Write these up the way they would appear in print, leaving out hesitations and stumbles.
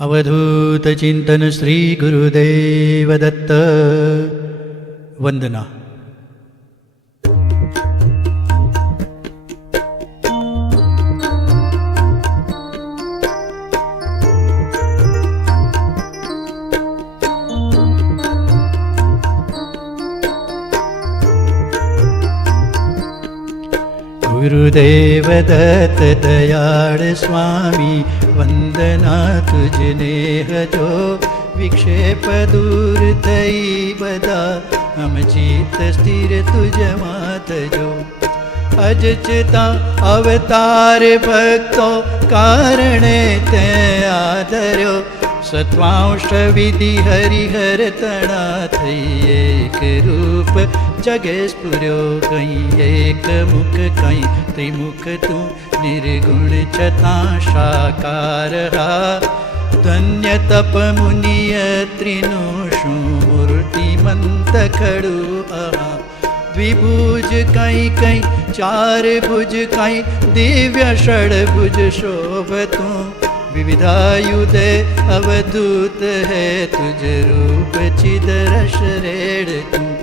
अवधूत चिंतन श्री गुरुदेव दत्त। वंदना। गुरुदेव दत्त दयाळ स्वामी, वंदना तुझने हजो विक्षेप दूर थई बदा, हम चित स्थिर तुझ मात जो। अजचता अवतार भक्तो कारणे ते आदर्यो, सत्वांश विधि हरिहर तणा थई एक रूप जगे स्फुर्यो। कहीं एक मुख कहीं त्रिमुख तू, निर्गुण छता साकार हा। धन्य तप मुनिय त्रिनुषु, मूर्तिमंत खड़ु आहा। द्विभुज कहीं कहीं चार भुज कहीं दिव्य षड्भुज शोभतु। विविधायुधे अवधूत है तुझ रूप चिदरश रेड़ तू।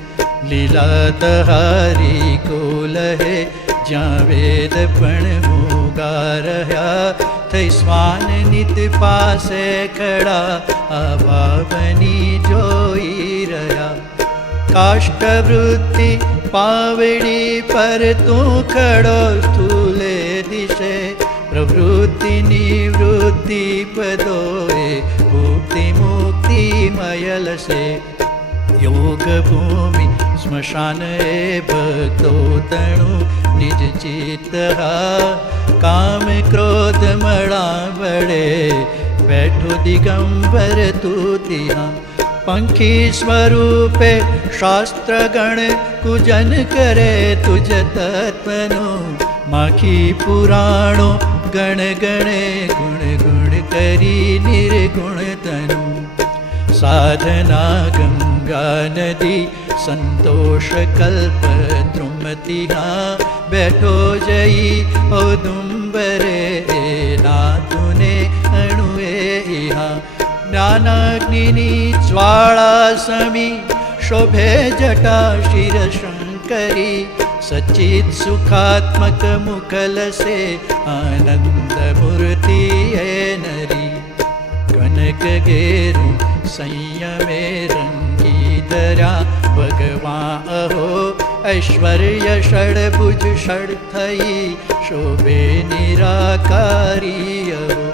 लीला तहारी कोल है ज्यां वेद पण मूगा रह्या। थई स्वान नित पासे खड़ा, आभावनी जोई रह्या। काष्ठ वृत्ति पावड़ी पर तू खड़ो स्थूले दिशे। प्रवृत्ति निवृत्ति पदोए, मुक्ति मुक्ति मयल से। योग भूमि श्मशान ए भक्तो तणु निज चित्त हा। काम क्रोध मड़ा बड़े, बैठो दिगंबर तू तिहा। पंखी स्वरूपे शास्त्र गण कुजन करे तुझ तत्वनो। माखी पुराणो गण गणे, गुण गुण करी निर्गुण तनु। साधना गंगा नदी संतोष कल्प द्रुमतिहा। बैठो जई औदुंबरे, नाथुने अणुए इहा। ज्ञानाग्नि ज्वाला समी, शोभे जटा शिर शंकरी। सच्चित सुखात्मक मुखल से, आनंद मूर्ति है नरी। कनक गेरु संयमे रंगी धरा, भगवान अहो ऐश्वर्य षड्भुज षड्थई। शोभे निराकारी अहो।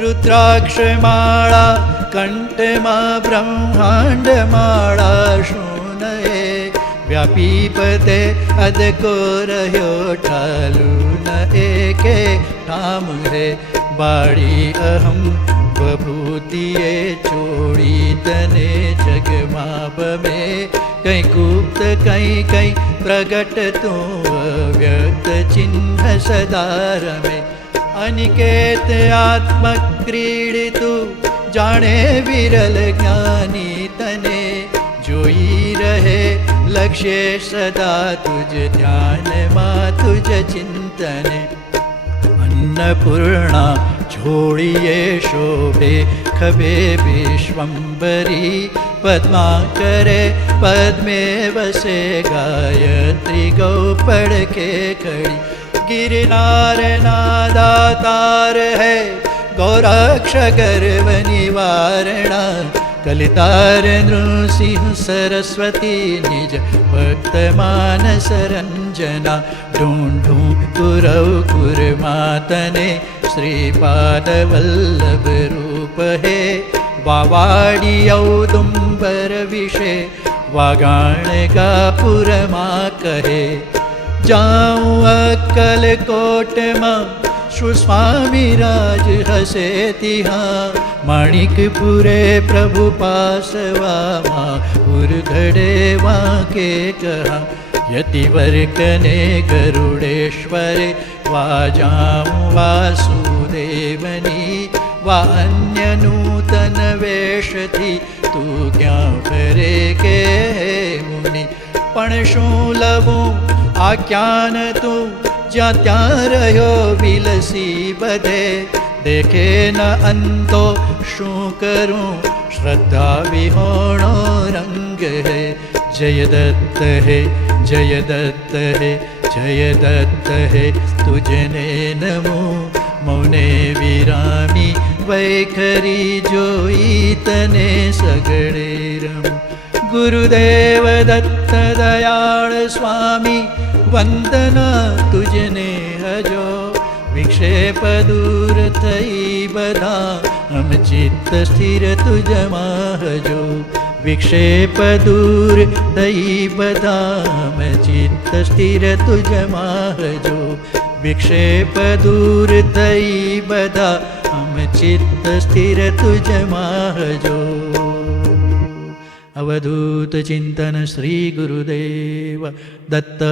रुद्राक्ष माला कंठ मा ब्रह्मांड माला शूनये। व्यापी पदे अदको रह्यो, ठालू न एके ठाम है। बाड़ी अहम बभूतिये छोड़ी तने जगमाप में। कहीं गुप्त कहीं कहीं प्रगट तू, व्यक्त चिन्ह सदार में। अनिकेत आत्मक क्रीडितु, जाने विरल ज्ञानी तने। जोई रहे लक्ष्य सदा तुझ ध्यान मा तुझ चिंतने। अन्नपूर्णा छोड़िए शोभे खबे विश्वम्बरी। पद्मा करे पद में बसे, गायत्री गौ पढ़ के खड़ी। गिरनार नादातार है, गौराक्ष गर्व निवारणा। कलितार नृसिंह सरस्वती, निज भक्त मानस रंजना। ढूंढू कुरव कुरमातने, श्रीपाद वल्लभ रूप है। वावाड़ी औदुंबर विषे, वागाण का पुरमा कहे। जाऊं अक्कल कोट मा, स्वामी राज हसे तिहा। माणिकपुरे प्रभु पासवा, उर्घड़े वाके कहा। यतिवर कने गरुड़ेश्वरे, वा जाऊं वासुदेवनी। वा अन्य नूतन वेश थी, तू क्या करे के मुनि। पण शूं लवूं आख्यान तू, જ્યાં ત્યાં રહ્યો વિલસી બધે દેખે ન અંતો શું કરું શ્રદ્ધા વિહોણો રંગ હે જય દત્ત હે જય દત્ત હે જય દત્ત હે તુજને નમો મૌને વિરામી વૈખરી જોઈ તને સગડે રમું ગુરુદેવ દત્ત દયાળ સ્વામી વંદના તુજને હજો વિક્ષેપ દૂર થઈ બધા હમ ચિત્ત સ્થિર તુજમાં હજો વિક્ષેપ દૂર થઈ બધા હમ ચિત્ત સ્થિર તુજમાં હજો વિક્ષેપ દૂર થઈ બધા હમ ચિત્ત સ્થિર તુજમાં હજો અવધૂત ચિંતન શ્રી ગુરુદેવ દત્ત